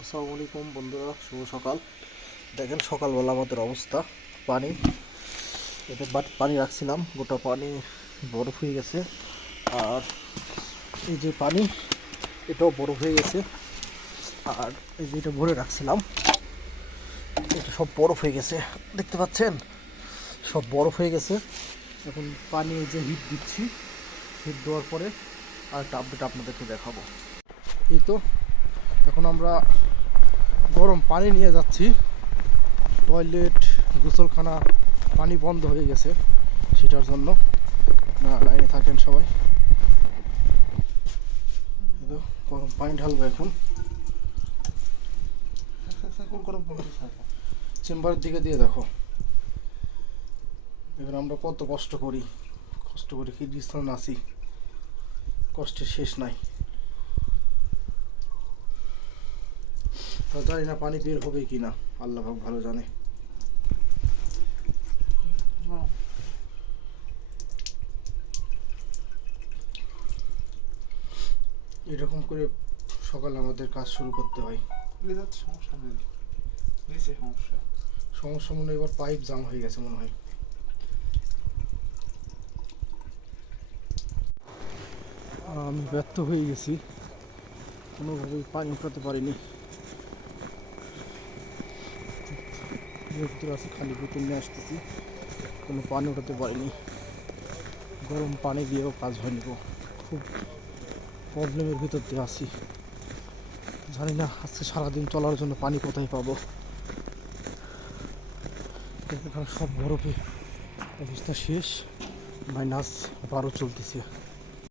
আসসালামু আলাইকুম বন্ধুরা, শুভ সকাল। দেখেন সকালবেলা আমাদের অবস্থা। পানি, এতে পানি রাখছিলাম, গোটা পানি বরফ হয়ে গেছে। আর এই যে পানি, এটাও বরফ হয়ে গেছে। আর এই যে এটা ভরে রাখছিলাম, এটা সব বরফ হয়ে গেছে, দেখতে পাচ্ছেন, সব বরফ হয়ে গেছে। এখন পানি এই যে হিট দিচ্ছি, হিট দেওয়ার পরে আর একটা আপডেট আপনাদেরকে দেখাবো। এই তো এখন আমরা গরম পানি নিয়ে যাচ্ছি। টয়লেট, গোসলখানা পানি বন্ধ হয়ে গেছে, সেটার জন্য আপনারা লাইনে থাকেন সবাই। গরম পানি ঢালবো এখন। গরম চেম্বারের দিকে দিয়ে দেখো, এখন আমরা কত কষ্ট করি খ্রিস্টান আছি, কষ্টের শেষ নাই। তা জানি না পানি বের হবে কি না, আল্লাহ পাক ভালো জানে। এরকম করে সকালে আমাদের কাজ শুরু করতে হয়। সমস্যা মনে হয় এবার পাইপ জাম হয়ে গেছে মনে হয়। আমি ব্যর্থ হয়ে গেছি, কোনোভাবেই পানি উঠাতে পারিনি। ভিতরে আছে, খালি বোতল নিয়ে আসতেছি, কোনো পানি উঠাতে পারিনি। গরম পানি দিয়েও কাজ হয়নি গো, খুব প্রবলেমের ভিতর দিয়ে আছি। জানি না আজকে সারাদিন চলার জন্য পানি কোথায় পাবো। এখানে সব বরফে অবস্থা শেষ, -12 চলতেছে।